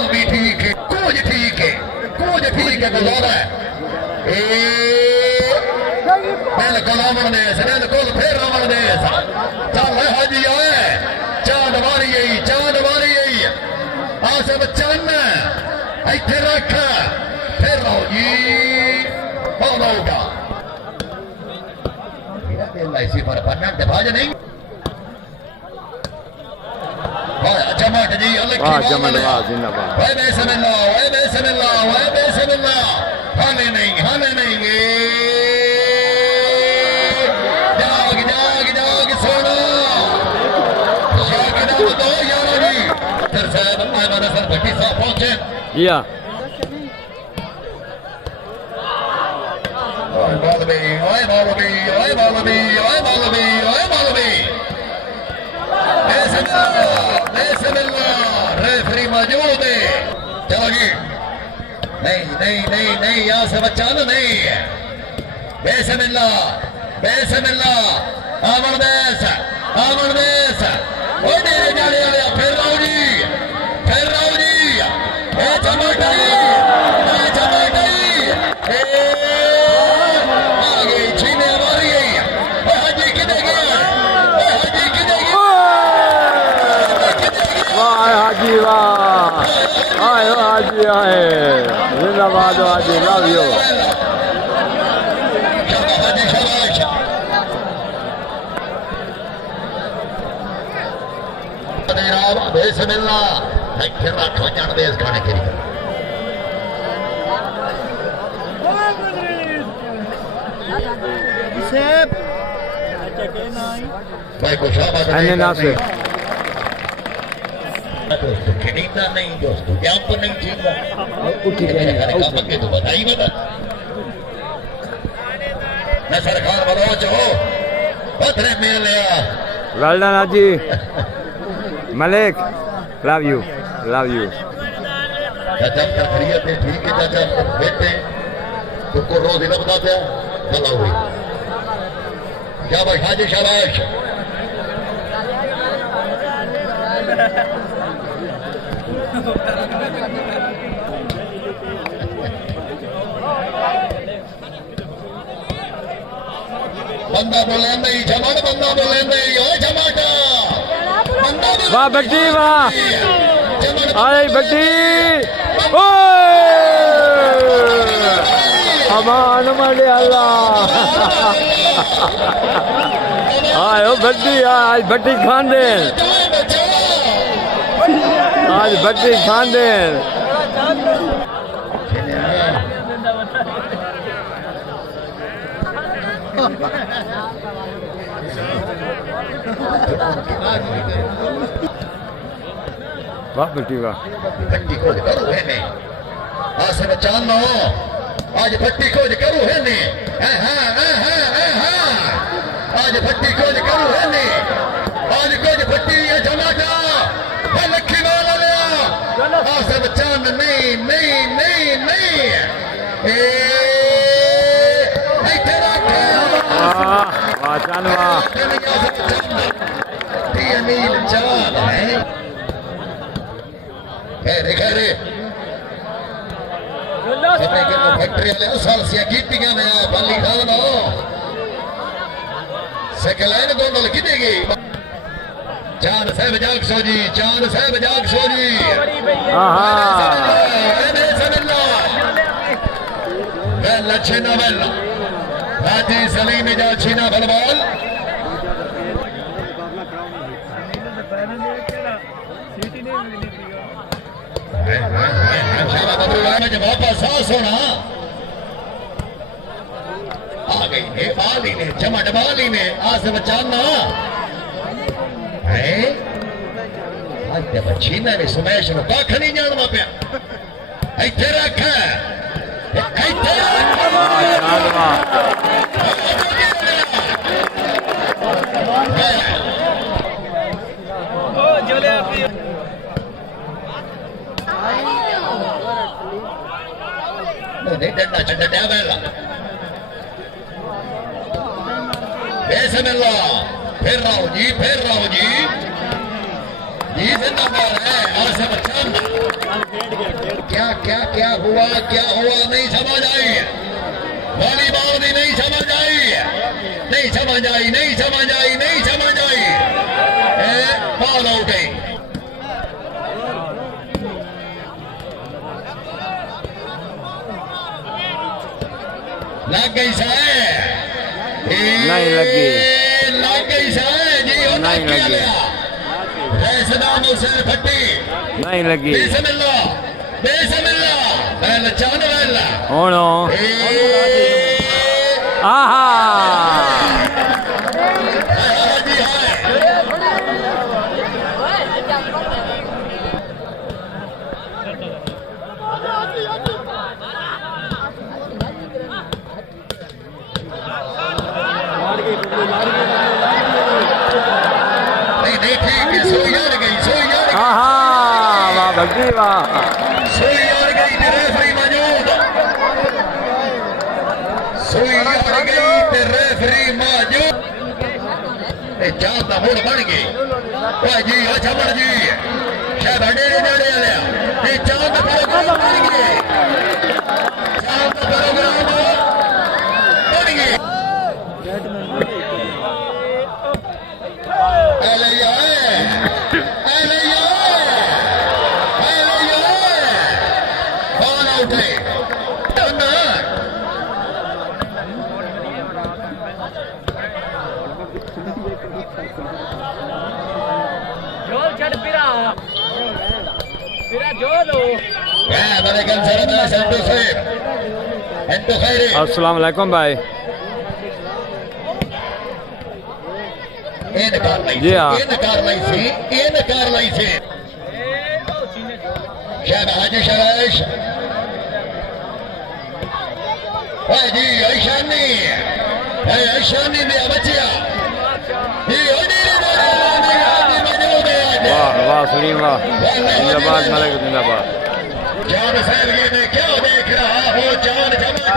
हाल भी ठीक है, कुछ ठीक है, कुछ ठीक है गुजारा है। बिल्कुल अमन दे बिल्कुल फिर अमन दे चल हाजी आए चांद मारी आई आसिफ चन्न इथे रख फिर लो जी होगा इसी पर बनना भाज नहीं जमाट जी हमें नहीं जाग सोना दो यार जी फिर साहब सर भट्टी साहब पहुंचे रेफरी मौजूद है चलो जी नहीं यहाँ से बच्चा नहीं बेसमिल्ला आमन देश फिर राव जी आगे छीने मारी हाजी किधर गया हाजी वाह हाजी आए जिंदाबाद हाजी लव यू फिर रखो जान दे इस खाने के लिए भाई को शाबाश दोस्तों खिनीता नहीं दोस्तों जंप नहीं छीनता के तो बताई बता नसर खान बलोच हो पत्थर मिल लिया well done Haji Malik love you जब तकरीर में ठीक है जब बेटे तुमको रोज इन्हें बताते हैं चलो हुई शाबाश हाजी शाबाश बंदा बोले नहीं जमाट बंदा बोले नहीं ओ जमाटा वाह बड्डी वाह अरे बड्डी अमान मरे अल्लाह आयो बड्डी आज बड्डी खान दे वाह बेटी वाह भट्टी खोज करूँ है ने आसिफ चांद आज भट्टी खोज करूँ है ने आज भट्टी खोज करूँ है ने आज खोज भट्टी ये जमाटा लखी वाला लिया आसिफ चांद नहीं वाह चांद वाह अमीर चांद है खैरे फैक्ट्री वाले साल सिया कीतियां ने बल्ली खान सकलाइन गोंडल किदेगी चांद साहब जागसो जी वेल छीना वेल हाजी सलीम जा छीना बलवाल वापस आ सोना आ गई ने बाली ने चमट बाली ने आसिफ चांदा है आज ते बचीना ने सुमेश नु कख नहीं जानवा पिया इथे रख नहीं डंडा चंडा बेला फिर राव जी जी जिंदाबाद है आसिफ चांद क्या हुआ नहीं समझ आई वाली बात ही नहीं समझ आई बॉल आउट है लग गई नहीं लगी जी नहीं लगी सदाम हुसैन भट्टी नहीं लगी बिस्मिल्लाह पहले चांद वाला होनो आहा जी है नहीं ठीक है सोई यार गई आहा वाह भट्टी वाह सोई यार गई रेफरी मौजूद सोई यार गई रेफरी मौजूद चांद का मुड़ बन गई वाह जी अच्छा बन जी शायद अडेरे नेड़े आया ये चांद का प्रोग्राम बन गए चांद का प्रोग्राम बन गए बॉल आउट है जोल चढ़ पिरा जोलो अस्सलाम वालेकुम भाई जी हाँ नकार लाई से शहबाज शराश जी ऐशानी दिया बचिया वाह वाह सुनील वाह जिंदाबाद मलिक जिंदाबाद जान साहब ये मैं क्या देख रहा हूँ जान जमा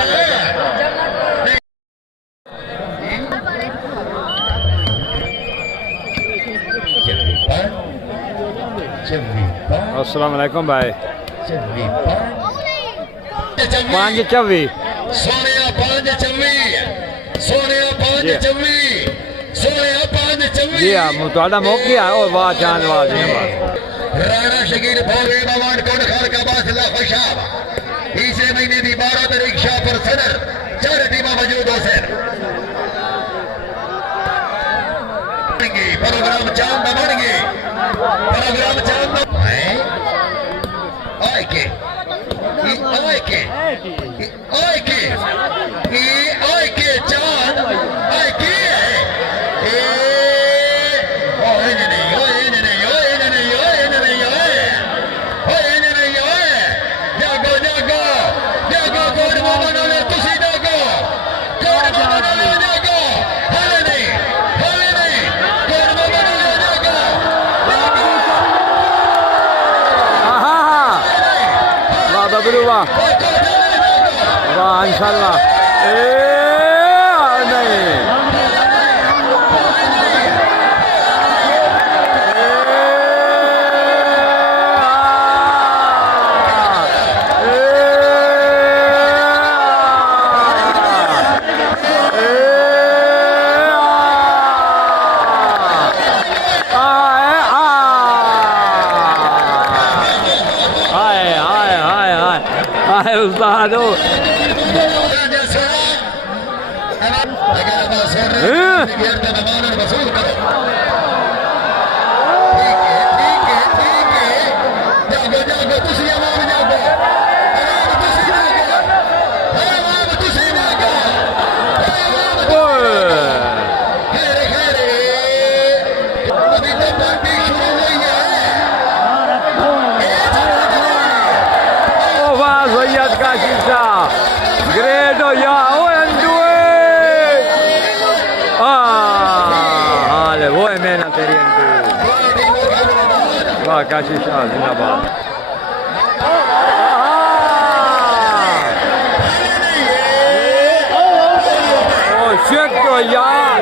अस्सलाम वालेकुम भाई 5-24 सोनिया 5-24 जी हाँ मुझे मौका और वाह चांद वाह जिंदाबाद राणा शकीर भोरे भगवान कोट खार का बासला खुशाब तीसरे महीने की 12 तारीख शाह पर सदर 4 टीमां मौजूद हो सर प्रोग्राम चांद बन गए प्रोग्राम चांद आए के चांद आए के बबलू वाह वाह इंशाल्लाह नहीं उस्ताद Great, oh yeah, oh and do it. Ale, वो है मैं ना तेरी अंकु. वाह काशिश आज जिंदाबाद. Oh shit, oh यार.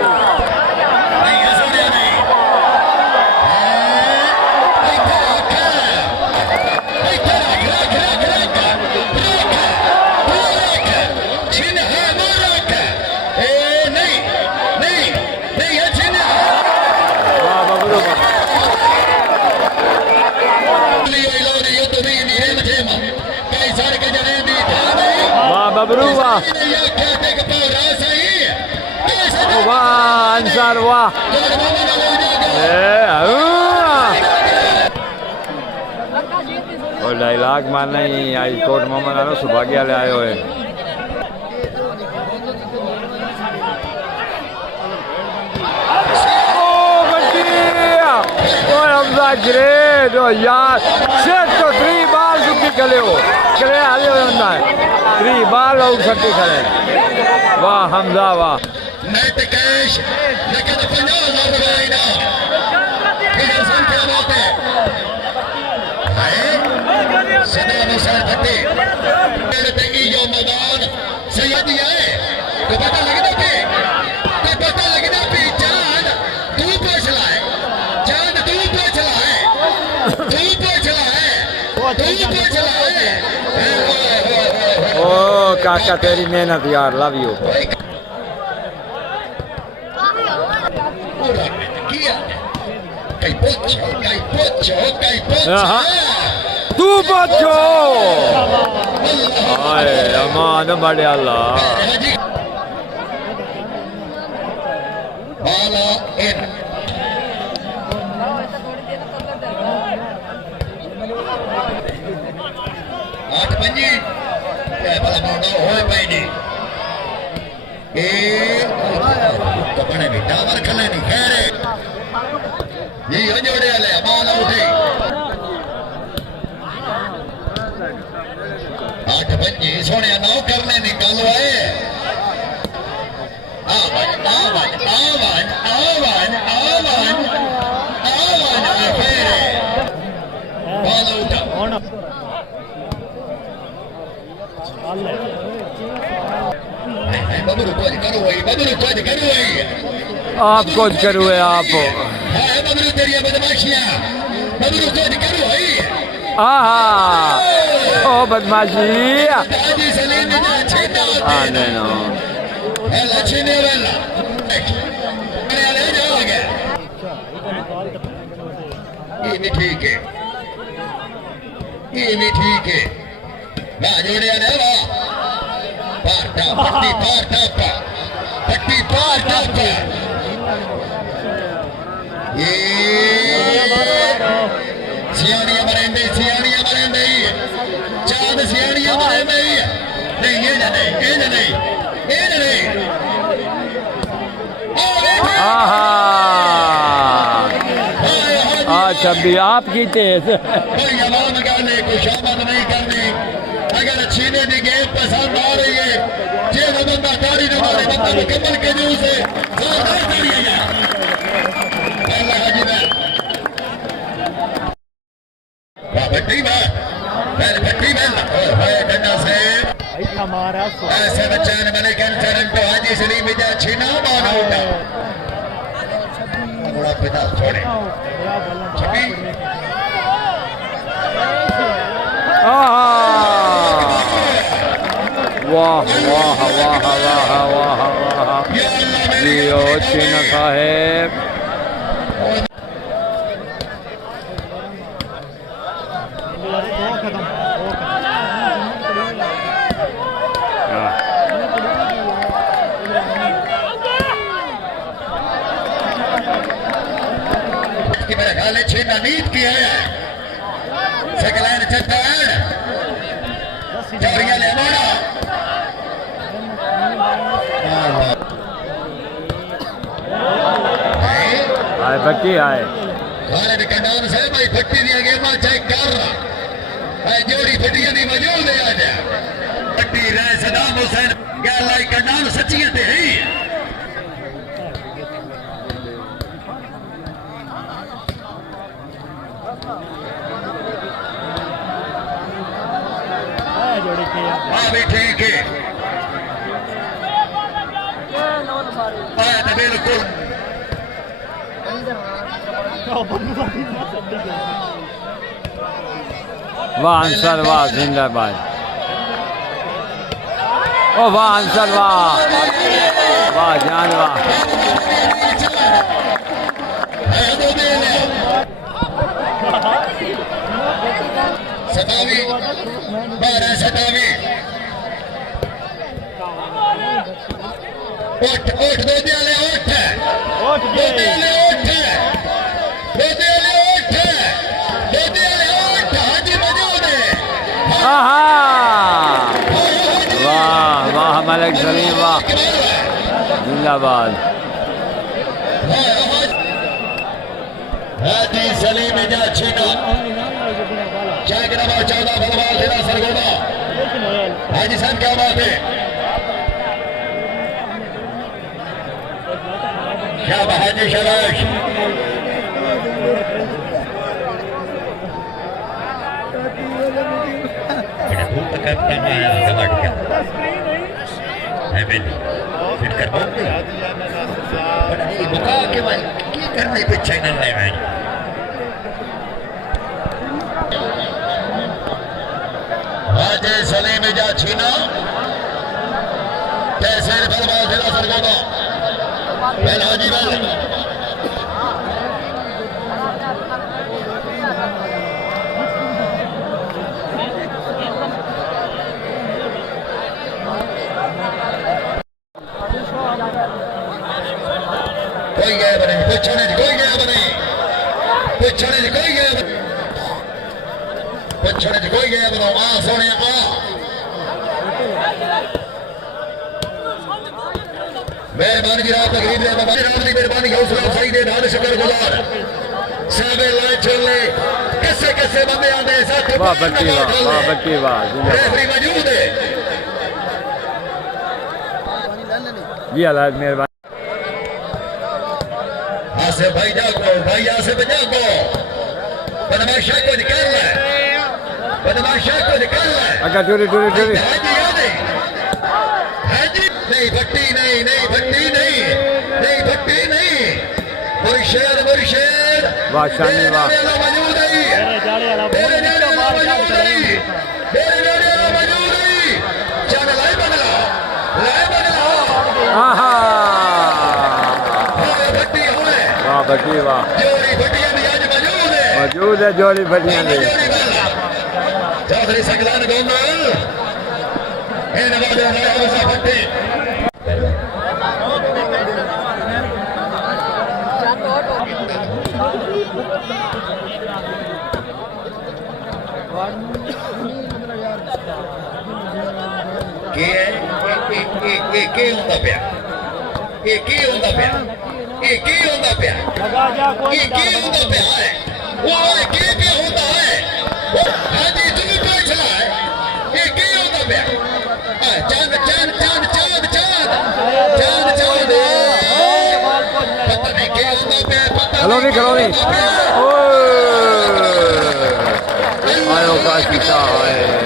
बबरू वाह वाह अंसार वाह और डायलॉग मारना ही आई कोट मोहम्मद आनो सौभाग्य वाले आए हुए ग्रेट ओ यार सेट तो 3 बाल दुखी खले हो करे हाले होंदा है 3 बाल लोग सट्टी खले वाह हमजा वाह नेट कैश लेकिन 50,000 रुपए इनाम किधर संख्या बात है सदा मुसाल फटे मेरे तेगी यो मैदान सैयद है तो पता लगना कि चांद तू पोछला है चांद तू पोछला है तू पोछला है ओ काका तेरी मेहनत यार love you Kai pocho. Tu pocho. Ay, aman bade Allah. Bala in. Aat panji. Bala mono hoy paini. कपड़े भी टावर खले नहीं खेरे ये अंजोड़े वाले बाल उठे 8 बजे सोने नौ करने निकल आए आवन खेरे बाल उठा बबरू कुछ करो आप कुछ करो आप बबरू तेरी बदमाशियां बबरू कुछ करो ओ बदमाशी दादी सलीम ने छेड़ा नहीं नो एला छीने वाला ले जाओगे ये भी ठीक है ना जोड़े ने वाह पट्टी पार टापा ये सियानियां मरेंदे चांद सियानियां मरेंदे नहीं ये नहीं अच्छा भी आप कीते कोई आवाम गाने खुशामद नहीं करनी अगर छीने की गेम पसंद आ रही है जे वो बंदा ताड़ी न मारे बंदा मुकम्मल के जू से जोरदार ताड़ियां यार अल्लाह हाजी मैं भट्टी में ओए डंडा से ऐसे बच्चन बने कैंसर तो हाजी सलीम विजा छीना माना उठा बड़ा पिता छोड़े छपी वाह जियो चीना साहेब मेरे ख्याल है छीना नीत की है सकलैन चट्टान चौरिया ले मोड़ा आए बच्ची आए खालिद कंडान से भाई फट्टी दिया गेमा चेक कर जोड़ी फट्टियां दी मौजूद है आज फट्टी रहे सदाम हुसैन गैलाई कंडान सच्चियां ते है भी ठीक है बिल्कुल वाह अंसर वाह जिंदाबाद ओ वाह अंसर वाह जान वाह सतावी 12 सतावी उठ उठ दोदे वाले उठ दोदे वाले उठ दोदे वाले उठ दोदे वाले उठ हाजी मौजूद है आहा वाह वाह मलिक सलीम वाह जिंदाबाद हाजी सलीम इजा छीना चेक नंबर 14 फुटबॉल जिला सरगोदा हाजी साहब क्या बात है क्या हाजी शबाश धूप करता माया गवाट क्या है बेली फिर कर बोलते ये बुका के भाई की करने पे चैनल नहीं भाई हाजी सलीम इजा छीना तहसील फुटबॉल जिला सरगोदा बेल हाजी बेल कोई गया बने पूछने कोई गया बने पूछने कोई गया बने पूछने कोई गया बनो आ सोने आ मेहरबानी जी रात तकरीब है बाबा रात की मेहरबानी हौसला सही दे दान शुक्र गुजार साबे लाए छोले कैसे कैसे बंदे आंदे साथ वाह बच्ची वाह रेफरी मौजूद है जी अल्लाह मेहरबानी आसिफ भाई जागो भाई आसिफ जागो बदमाशा को निकाल ले बदमाशा को निकाल ले अगर चोरी हाजी याद है हाजी नहीं भट्टी नहीं भट्टी नहीं भट्टी नहीं मुर्शिद वाह शानी वाह मौजूद है तेरे जाने वाला मौजूद है तेरे जाने वाला मौजूद है चल लाए बदला आहा भट्टी होए वाह बच्ची वाह जोड़ी भट्टियां भी आज मौजूद है जोड़ी भटियां भी चौधरी सगलान गोंदल इन वाले नया वसा भट्टी के ਹੁੰਦਾ ਪਿਆ ਇਹ ਕੀ ਹੁੰਦਾ ਪਿਆ ਇਹ ਕੀ ਹੁੰਦਾ ਪਿਆ ਇਹ ਕੀ ਹੁੰਦਾ ਪਿਆ ਹੈ ਉਹ ਕੀ ਹੁੰਦਾ ਹੈ ਹਾਜੀ ਤੂੰ ਕੋਈ ਚਲਾ ਹੈ ਇਹ ਕੀ ਹੁੰਦਾ ਪਿਆ ਚੰਦ ਪਤਾ ਨਹੀਂ ਕੀ ਹੁੰਦਾ ਪਿਆ हेलो नहीं आयो काशी शाह है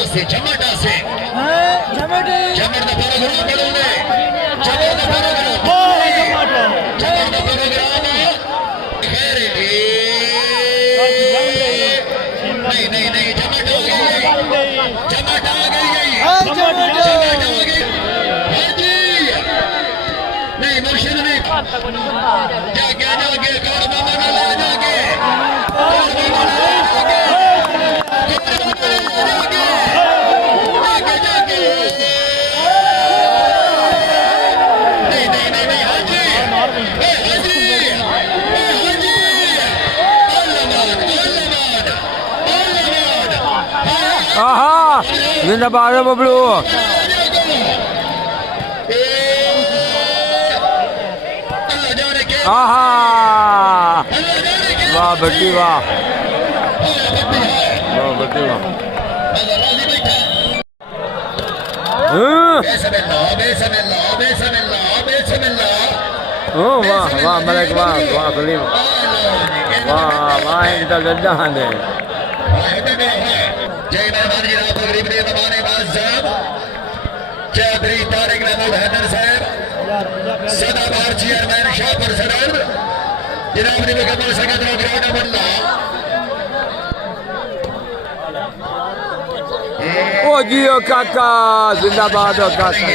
ऐसे झमट ऐसे झमट दा प्रोग्राम बनोगे झमट दा प्रोग्राम खैर नहीं झमट हो गई झमट आ गई हाजी नहीं मुर्शिद नहीं जाके कौन मामा ना ले जाके आहा जिंदाबाद है बबलू आहा वाह बच्ची वाह बच्ची वाह वाह वाह मलिक वाह वाह सलीम वाह इनका गड्ढा है जय मेहरबानी रात गरीब ने दबाने बाज साहब चौधरी तारिक महमूद हैदर साहब सदाबहार चेयरमैन शाहपुर सरहद जनाब ने मुकम्मल संगत ग्राउंड बदला ओ जियो काका जिंदाबाद हो काका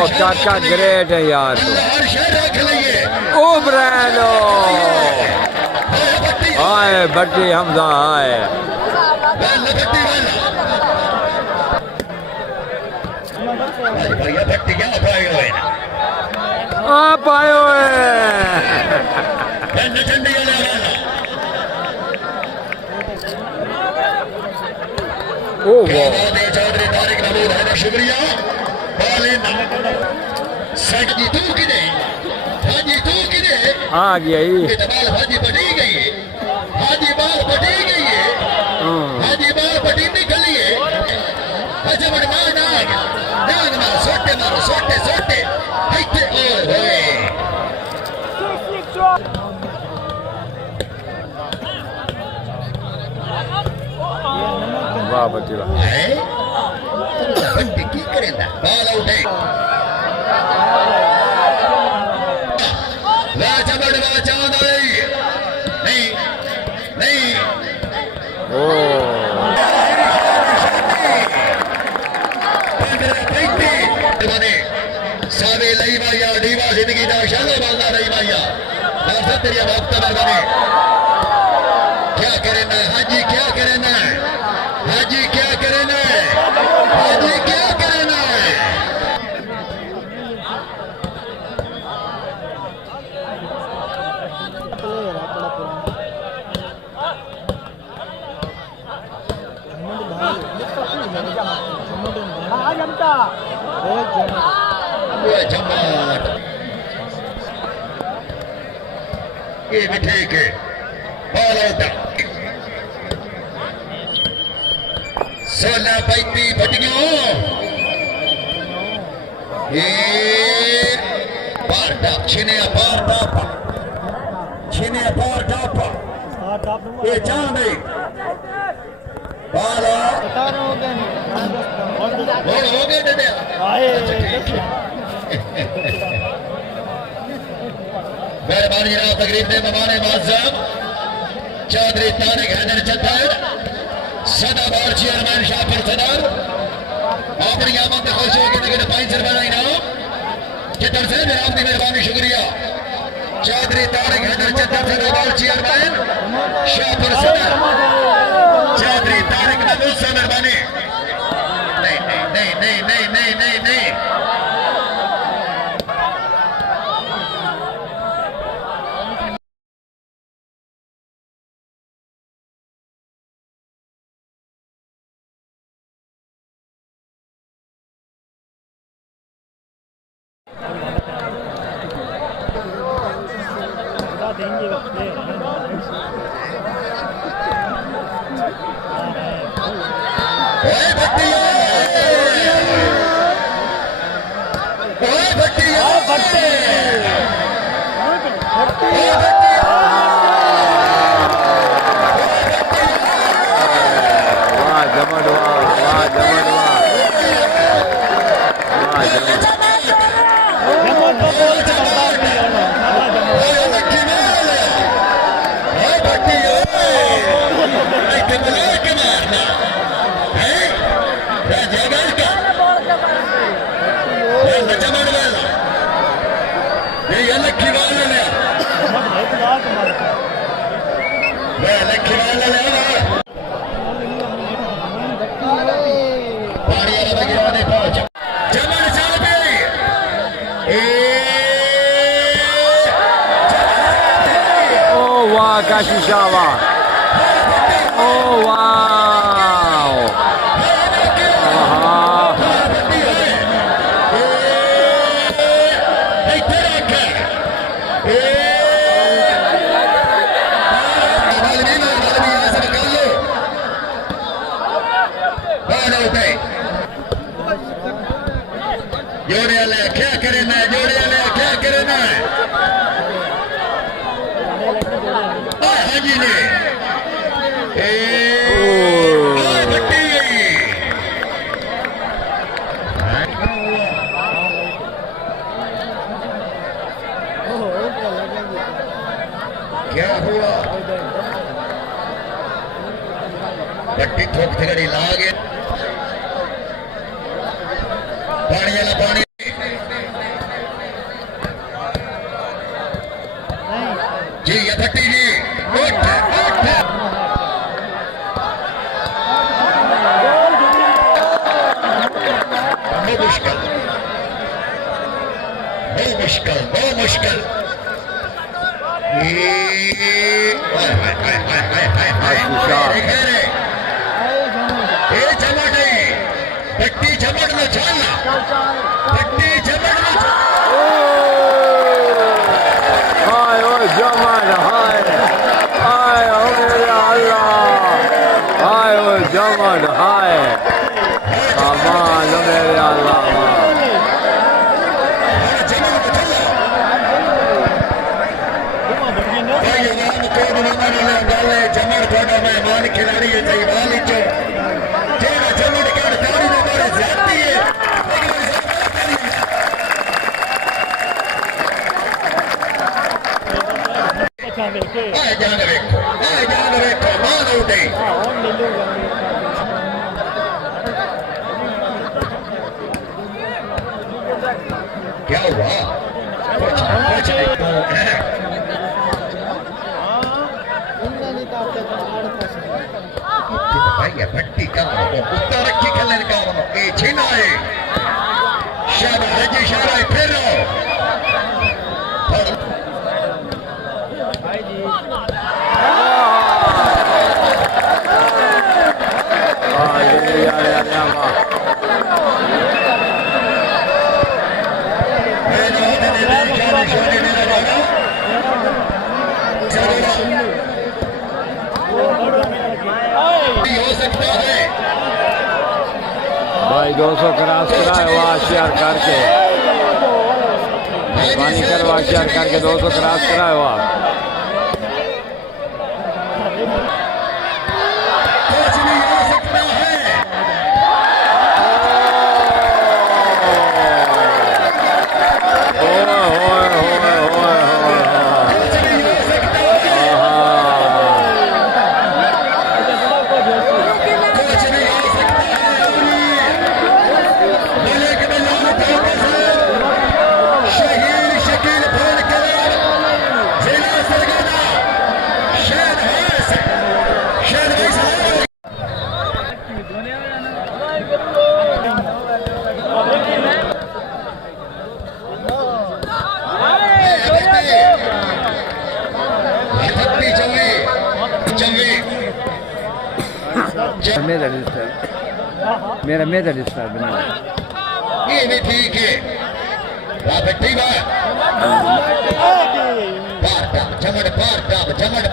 ओ काका ग्रेट है यार ओ ब्रैनो आए भट्टी हमजा आए आप आए हुए चौधरी तारिक महमूद है शुक्रिया हाजी तू किने आ गया ही हाजी पटी गई है हाजी बाल पटी गई है हाजी बाल पटी निकली है अच्छा बड़ मार नाग मार सोटे हाइते ओए वाह बच्ची वाह बट्टी की करेंदा बाल आउट है ओ सावे लई माया दीवा जिंदगी दा शाला बालदा लई माया और तेरी वक्त बने क्या करना हाजी क्या करना हाजी क्या करना हाजी क्या करना ये भी ठीक है बॉल आउट 16-35 फटियों ये पार छिने पार ये चांद है बॉल हो गए दे मेहरबानी जनाब तकरीब में मेहमान मुअज़्ज़म चौधरी तारिक हैदर चद्दर सदाबहार चेयरमैन शाहपुर सदर अपनी आमद खुश होकर निकले 500 रुपए इनाम की तरफ से जनाब की मेहरबानी शुक्रिया चौधरी तारिक हैदर चद्दर सदाबहार चेयरमैन शाहपुर सदर चौधरी तारिक महमूद से मेहरबानी नहीं Kashi Shawa. Oh wow. क्या करना है क्या करना है हाजी ने भट्टी क्या हुआ भट्टी ठोक थी लागे पानी वाला पानी जी ये भट्टी जी उठ बहुत मुश्किल बहुत मुश्किल ये चमट है भट्टी चमट में चलना भट्टी चमट में हाय ओ जमान हाय हाय ओ मेरे अल्लाह हाय ओ जमान हाय अमान ओ मेरे अल्लाह जमड़ थोड़ा मेहमान खिलाड़ी है सहीवाल जेड़ा जमड़ के तारी में मारे जाती है आए जान देखो मान उठे क्या हुआ कुछ भट्टी का उत्तर रखी खेलने का ये छीना है शाबाश जी शाबाश फिर हो सकता है भाई 200 क्रॉस करा है वहाँ शेयर करके पानी करवा शेयर करके 200 क्रॉस करा है वहाँ कुछ भी हो सकता है मेरा मेदलिस्ट है ये भी ठीक है भट्टी जमड़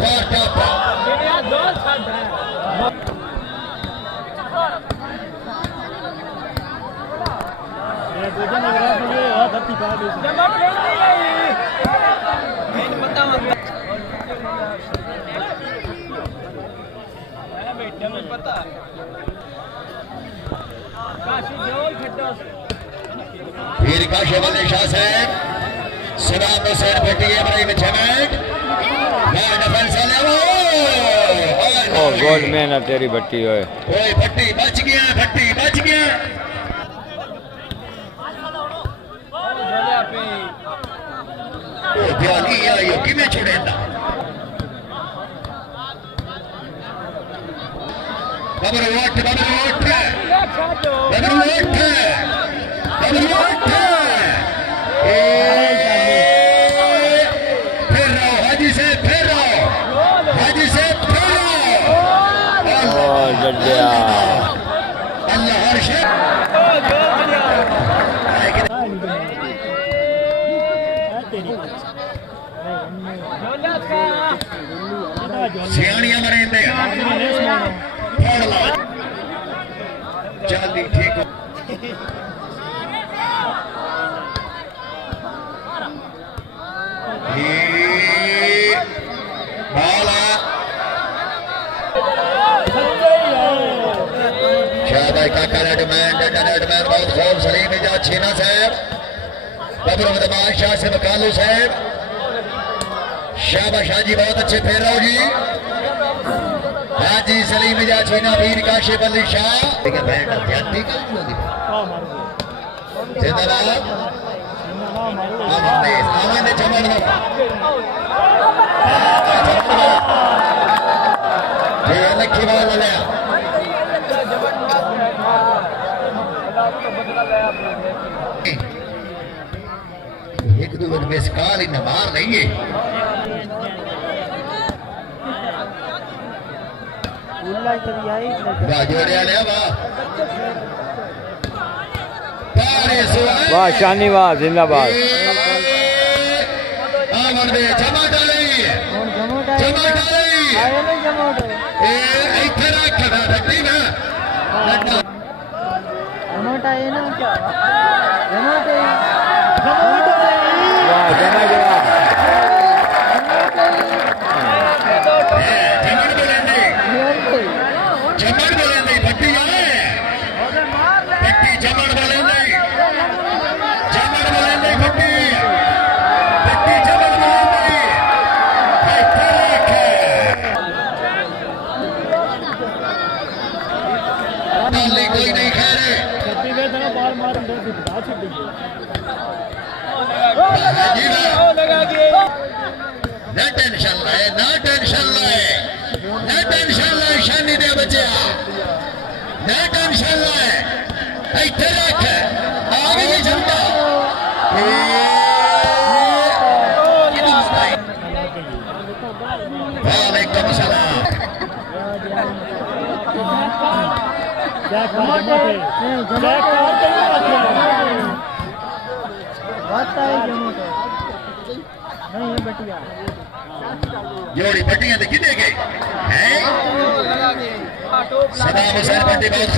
वीर काशी वाले शाह साहब सलाम हुसैन भट्टी इब्राहिम जमट गोल मेहनत तेरी भट्टी है ओए भट्टी बच गया ओ दिवाली आयो किमें छोड़ेंदा बबरू ओठ फिर हाजी से फिर अल्लाह हर सियाणियां मरेंदे जल्दी ठीक बहुत खूब सलीम इजाज छीना साहब बबरू बादशाह से मकालू साहब शाबाश हाजी बहुत अच्छे फेर रहो जी हाजी सलीम इजाज छीना वीर काशिफ अली शाह जिंदाबाद आमने चमड़ दो ये लक्की बाल ले एक दो दिन में स्काल ही न मार लेंगे जोड़िया ले वाह शानी वाह जिंदाबाद वाह जमा गया कोई नहीं खा रहे ना टेंशन लाए ना टेंशन लाए ना टेंशन लाए शानी दे बच्चे ना टेंशन लाए इधर रख आगे नहीं चलता वालेकुम सलाम जोड़ी पट्टियां तो कितने गई हैं सदाम हुसैन पट्टी बहुत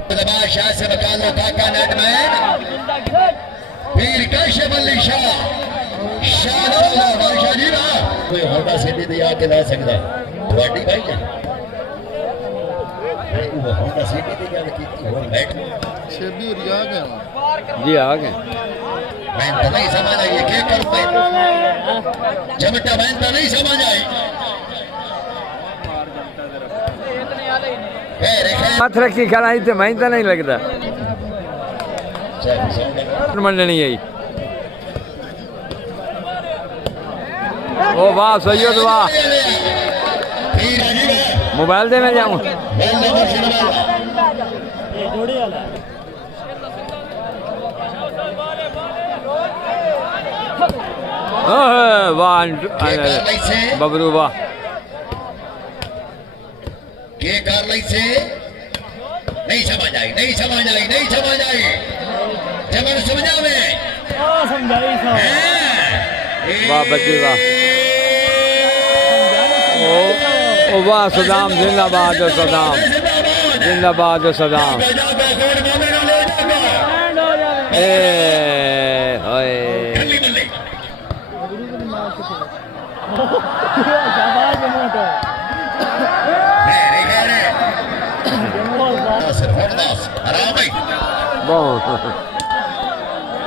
खूब शाह से बकालो काका नेटमैन पीर काशिफ अली शाह शाह बादशाह जी ना कोई होंडा सिटी ते आके ला सकता है वाडी भाई क्या वो होंडा सिटी ते गल की और बैठ शेबी और आ गए जी आ गए मैं तो नहीं समझ आई ये क्या कर पाए जमटा मैं तो नहीं समझ आई हाथ रखी खड़ा तो मैं तो नहीं लगता मंडनी आई ओ वाह सैयद वाह मोबाइल दे मैं जाऊँ वाह बबरू वाह के कर ली से नहीं समझ आई नहीं समझ आई नहीं समझ आई जबर समझा में वाह बच्ची वाह ओ वाह सदाम जिंदाबाद सदाम जिंदाबाद सदाम ए होए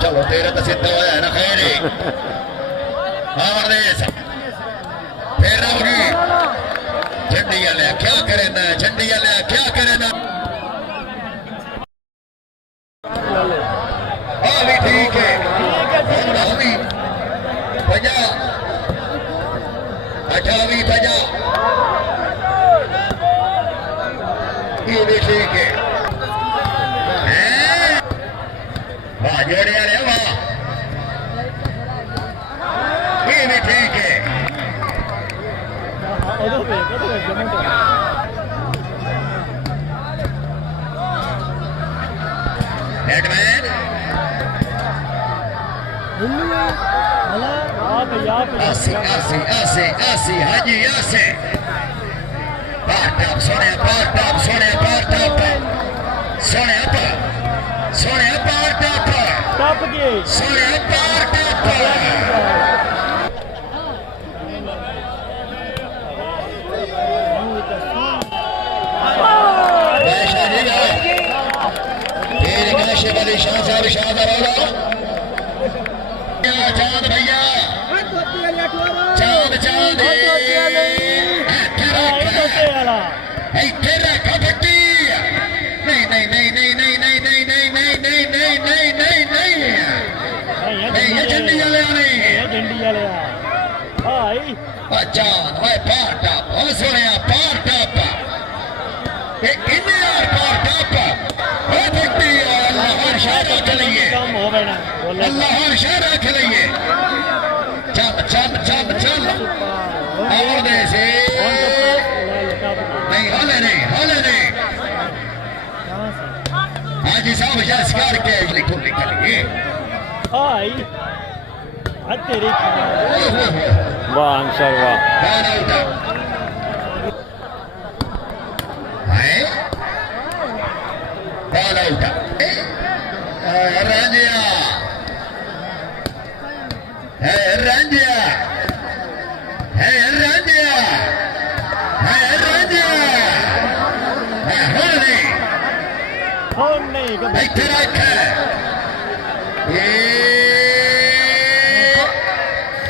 चलो तेरा तो सिद्ध होया है ना खैर फिर रहोगी झंडी वाले क्या करे ना झंडी वाले क्या करे ना भी ठीक है बजा 18 बजा ये भी ठीक है वाह जोड़े वाले वाह ये भी ठीक है हेडमैन आसी आसी आसी आसी हाजी आसे पाटप सोने पाटप सोने पाटप सोने पाटप सोने पाटप टप के सोने पाटप साहब चांद भैया चांद चांद झंडी वाले ने झंडी वाले हाई अच्छा ओए पार टॉप ओ सोनिया पार टॉप इन्ने यार पार टॉप ओ देखती अल्लाह हर शहर रख लिए काम हो बैना अल्लाह हर शहर रख लिए चल चल चल चल और दे से नहीं हाले नहीं हाजी साहब शिकार के लिखो निकलिए हाई तेरी वाह अंसर वाह बाल आउट है बाल आउट रांझिया है रांझिया है रांझिया है रांझिया है फोन नहीं कभी ਇੱਥੇ ਰੱਖ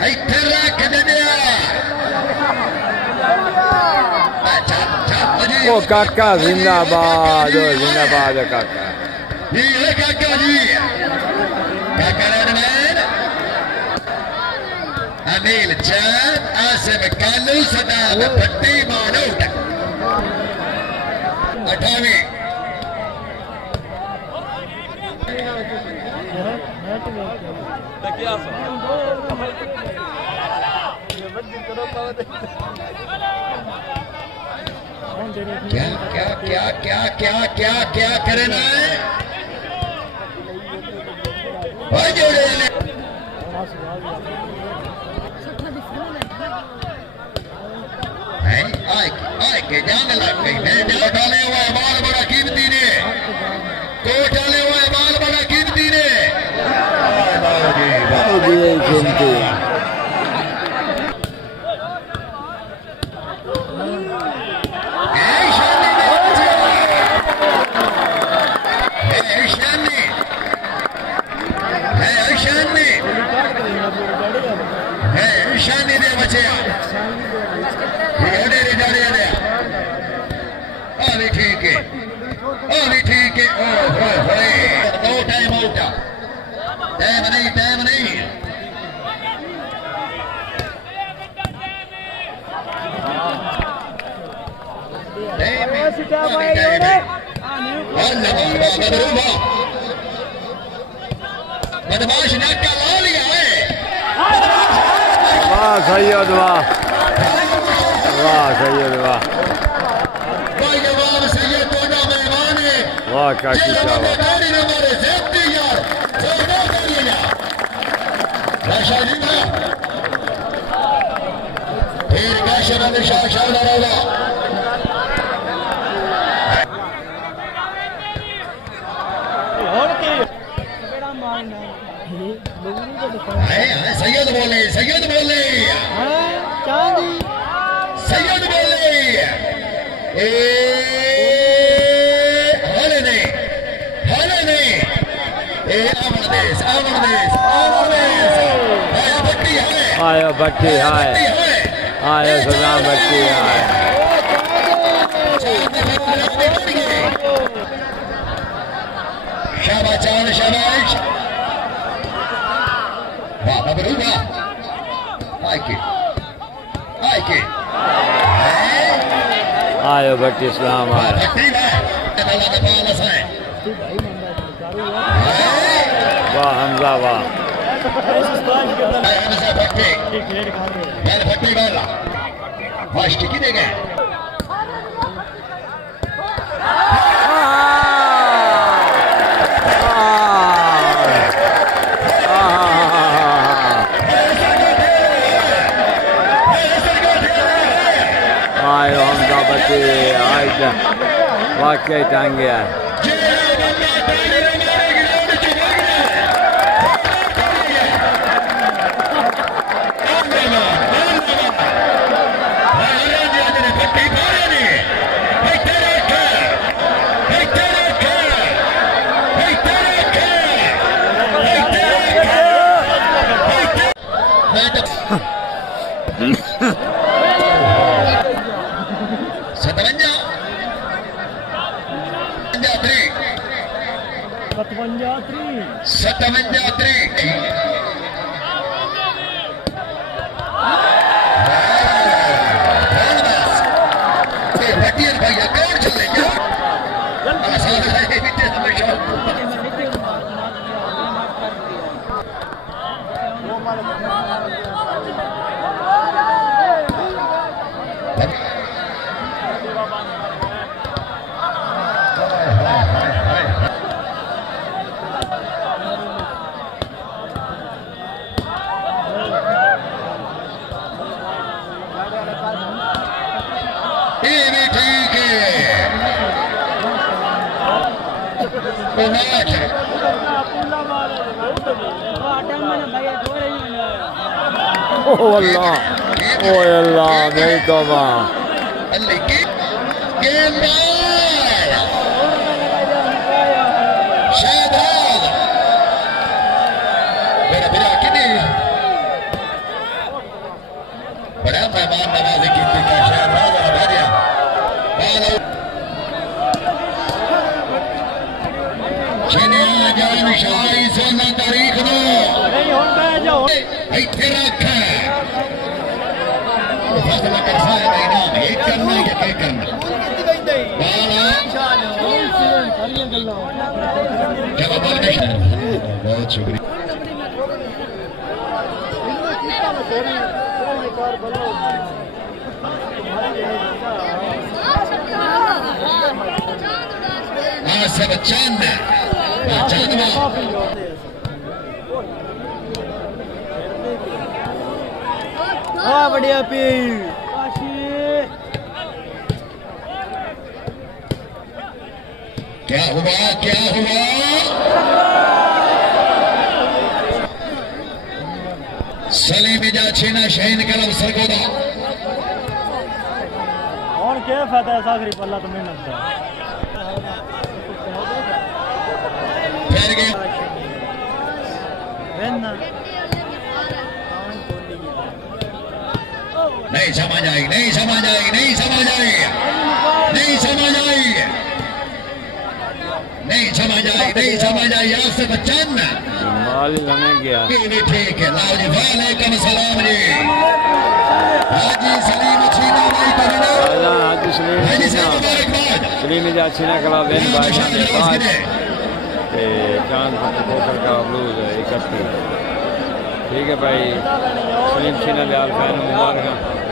ਇੱਥੇ ਰੱਖ ਦਿੰਦਿਆ ਚੱਲ ਜੀ ओ काका जिंदाबाद है काका ਜੀ ਇਹ ਕਾਕਾ ਜੀ ਕਾਕਾ ਰਣਵੀਰ ਅਨਿਲ ਚੰਦ ਆਸਿਮ ਕਾਲੂ ਸਦਾਮ ਭੱਟੀ ਮਾਨੋਟ 28 क्या क्या क्या क्या क्या क्या क्या करना है ओए जोड़े ने आए के जाने लग गई ने दिल डाले हुआ बाल बड़ा कीमती ने कोट डाले हुआ बाल बड़ा कीमती ने शानी दे बचे भी ठीक है दो टाइम आउट टाइम नहीं बदमाश ने क्या ला लिया है वाह सैयद वाह कोई जवाब सैयद दोनों मेहमान है वाह काकी शाबाश गाड़ी नंबर सेफ्टी यार छोड़ो कर लिया शादी ना फिर काशर अली शाह शानदार होगा सैयद बोले सैयद बोले हाले नहीं आयो भट्टी हाय आयो सलाम भट्टी हाय शाबाश वाह बबरूगा आके आयो भट्टी सलाम आयो वाह हमजा वाह भट्टी वाला फास्ट की दे गए आयो हमजा भट्टी आज वाकई टांगे है पटियल भैया कौन चले ये भी ठीक है ओ अल्लाह मेरी तौबा शहबाज बड़ा मेहमान नवाजी की शहबाज भाजिया चनिया जान शाही सोना तारीख नो ਇੱਥੇ ਰੱਖ ਫਸਲਾ ਕਰਸਾ ਹੈ ਇਨਾਮ ਇਹ ਕਰਨਾ ਕਿ ਕੀ ਕਰਨਾ ਚਲੋ ਬਹੁਤ ਸ਼ੁਕਰੀਆ सब चांद हाँ बढ़िया पी क्या हुआ सलीम जा छीना शहीन कलम सरगोदा और क्या फायदा है सागरी पल्ला तो मेहनत का फिर गए नहीं समझ आई आपसे बच्चन माल हमें गया ठीक है लाओ जी वालेकुम सलाम जी हाजी सलीम छीना भाई हाजी सलीम जा छीना कला बेन भाई चांद पोखर का अबरूज है 31 ठीक है भाई सलीम छीना लाल फैन मुबारक